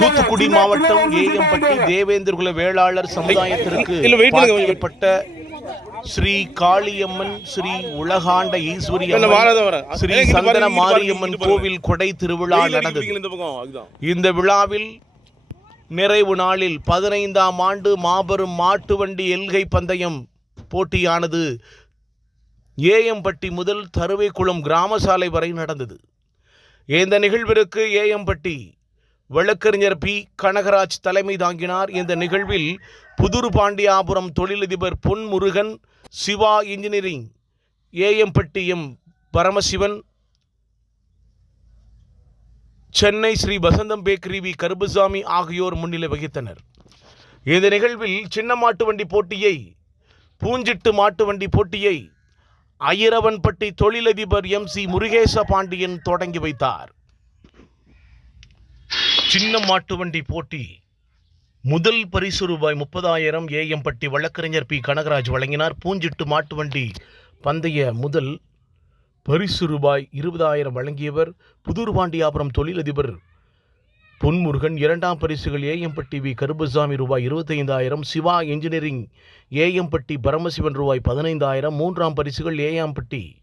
தூத்துக்குடி மாவட்டம் ஏஎம்பட்டி தேவேந்திரகுல வேளாளர் சமுதாயத்திற்கு. பாத்தியப்பட்ட ஸ்ரீ காளியம்மன் ஸ்ரீ உலகாண்ட ஈஸ்வரி. ஸ்ரீ சந்தன மாரியம்மன். கோவில் கொடை திருவிழா நடந்தது இந்த விழாவில் நிறைவு நாளில் பதினைந்தாம் ஆண்டு மாபெரும் மாட்டு வண்டி எல்கை பந்தயம் போட்டியானது ஏஎம்பட்டி முதல் தருவைக்குளம் கிராம சாலை வரை நடந்தது இந்த நிகழ்விற்கு ஏஎம்பட்டி வழக்கறிஞர் பி. கனகராஜ் தலைமை தாங்கினார். இந்த நிகழ்வில் புதுரு பாண்டியாபுரம் தொழிலதிபர் Ponmurugan Siva engineering ஏஎம்பட்டி M. Paramasivan Chennai Sri Vasantham bakery V. Karuppusamy ஆகியோர் முன்னிலை வகித்தனர். இந்த நிகழ்வில் சின்ன மாட்டு வண்டி போட்டியை பூஞ்சிட்டு மாட்டு வண்டி போட்டியை ஐயரவன்பட்டி தொழிலதிபர் எம். சி. முருகேச பாண்டியன் தொடங்கி வைத்தார். சின்ன மாட்டு வண்டி போட்டி. முதல் பரிசு ரூபாய் முப்பதாயிரம் ஏஎம்பட்டி வழக்கறிஞர் பி. கனகராஜ் வழங்கினார். பூஞ்சிட்டு மாட்டு வண்டி பந்தய முதல் பரிசு ரூபாய் இருபதாயிரம் வழங்கியவர் புதூர் பாண்டியாபுரம் தொழிலதிபர் பொன்முருகன். இரண்டாம் பரிசுகள் ஏஎம்பட்டி வி. கருபசாமி ரூபாய் இருபத்தைந்தாயிரம் சிவா இன்ஜினியரிங் ஏஎம்பட்டி பரமசிவன் ரூபாய் பதினைந்தாயிரம் மூன்றாம் பரிசுகள் ஏஎம்பட்டி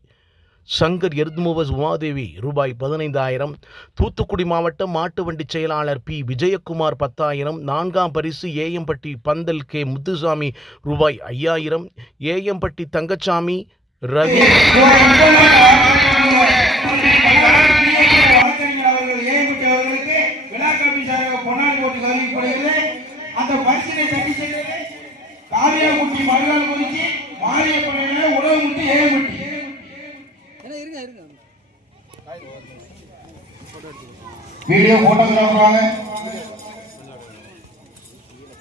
சங்கர் எர்த்முவஸ் உமாதேவி ரூபாய் பதினைந்தாயிரம். தூத்துக்குடி மாவட்டம் மாட்டு வண்டி செயலாளர் பி. விஜயகுமார் பத்தாயிரம். நான்காம் பரிசு ஏஎம்பட்டி பந்தல் கே. முத்துசாமி ரூபாய் ஐயாயிரம். ஏஎம்பட்டி தங்கச்சாமி ரவி. வழக்கறிஞர் அவர்கள் ஏஎம்பட்டி அவர்களுக்கு விழா கமிட்டி சார்பாக அந்த பரிசினை தட்டி சென்றது காவியாகுட்டி மறுநாள் குறிச்சி மாரியப்படையினர் உறவு முட்டி வீடியோ போட்டோகிராஃபர் வாங்க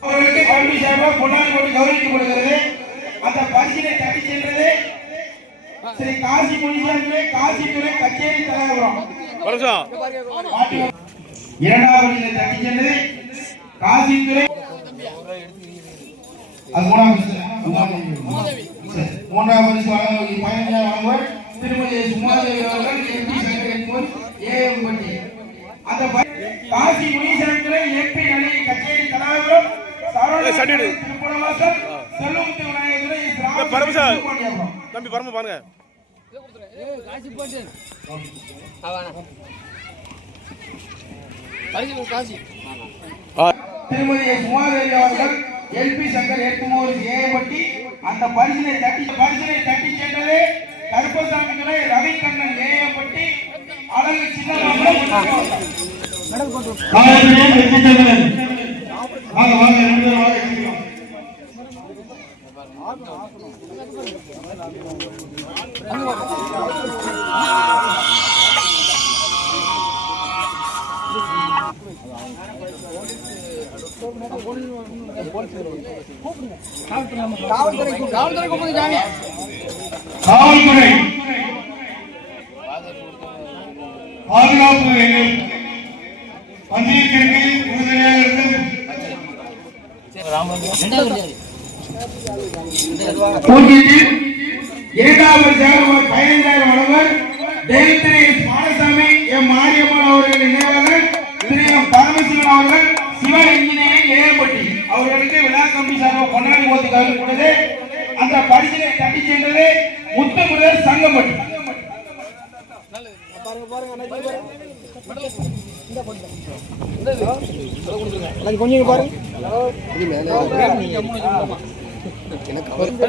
அவர்களுக்கு கல்வி சார்பாக பொன்னாடி போட்டு கௌரவிக்கப்படுகிறது அந்த பரிசினை தட்டி சென்றது ஸ்ரீ காசி முனிசாமி காசித்துறை கச்சேரி தலைவரம். இரண்டாவது தட்டி சென்றது காசித்துறை அது சரி. மூன்றாம் பரிசு வழங்குவர் திருமதி சுமாதேவி அவர்கள் எம்பி சங்கரன் ஏஎம் பட்டி அந்த காசி முனிசாமி எம்பி அணி கச்சேரி விநாயகர் ஏய், பரமசா. தம்பி பரம பாருங்க. திருமதி அவர்கள் எல்பி சங்கர் ஏற்றுமோர் ஏபட்டி அந்த பரிசினை தட்டி பரிசினை தட்டி சென்றது கருப்பசாமி துறை ரவிகண்ணன் ஏஎப்பட்டி அழகு காவல்துறை வாங்க வாங்க காவல்துறை. பாதுகாப்பு எங்கள் பந்தயத்திற்கு உறுதுணையாக இருந்தது போட்டியில் இரண்டாவது சேர்வர் பதினைந்தாயிரம் வளவர் தெய்வத்திரி பாலசாமி எம் மாரியம்மன் அவர்கள் நினைவாக திரு பரமசிவன் அவர்கள் சிவ இன்ஜினியரிங் ஏஎப்பட்டி அவர்களுக்கு விழா கம்பி சார்பாக கொண்டாடி போது கருதப்பட்டது அந்த பரிசினை தட்டி சென்றது சங்கம் சங்கம்பட்டி.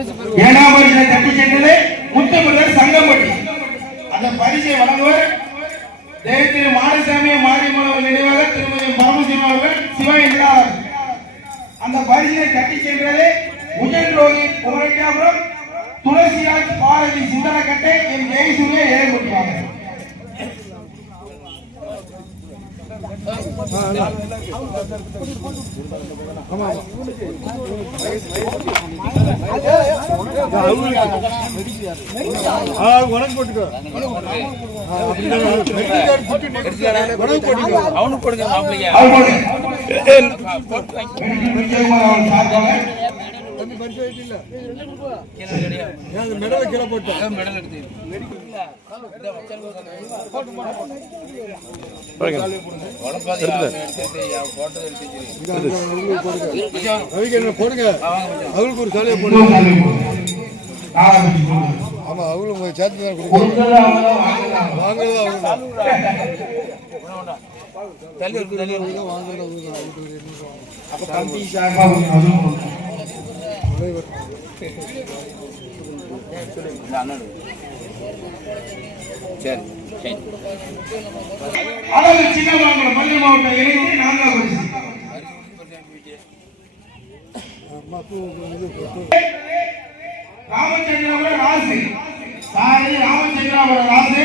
தட்டி சென்றது முத்தமிழர் சங்கம்பட்டி. அந்த பரிசை வழங்குவர் திரு மாடசாமி மாரியம்மன் அவர்கள் நினைவாக திருமதி பரமசிவம் அவர்கள் சிவா என்றார். அந்த பரிசினை தட்டி சென்றது உஜன் ரோஹித் குமரட்டியாபுரம் துளசிராஜ் பாரதி சிந்தனக்கட்டை என் ஜெயசூரிய ஏற்பட்டுவாங்க அவர்களுடைய விஜயகுமார் அவர்கள் சார்பாக பரிசு ஏன் மெடலை கீழே அவங்களுக்கு போடுங்க. அவங்களுக்கு ஒரு சாலையை போடுங்க. ஆமா அவங்களும் சேர்த்து தான் கொடுக்கணும். வாங்குறது அவங்க தான். வாங்குறது அவங்க? அப்ப கமிட்டி சார்பா அழகு சின்னமங்கலம் பள்ளி மாவட்டம் இணைந்து பரிசு ராசு சாரி. ராசு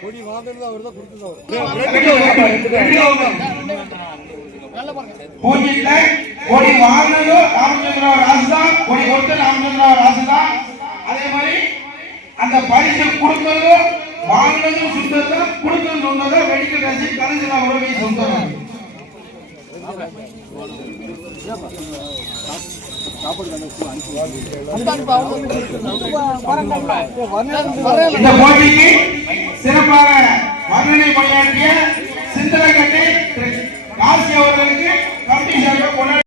கொடி வாங்கினது அவர் தான் கொடுத்தது அவர் பூஜ்ஜியத்துல கொடி வாங்கினது ராமச்சந்திரா ராசு தான் கோடி கொடுத்து ராமச்சந்திராபுரம் ராசு தான் அதே மாதிரி அந்த பரிசு கொடுத்ததும் வாங்கினதும் சுத்தம் தான் கொடுத்ததும் சொன்னது மெடிக்கல் ராசி கலைஞராபுரம் சொந்தம். இந்த போட்டிக்கு சிறப்பாக வர்ணனை பணியாற்றிய சிந்தனக்கட்டை திரு காசி அவர்களுக்கு கமிட்டி சார்பாக கொண்டாடி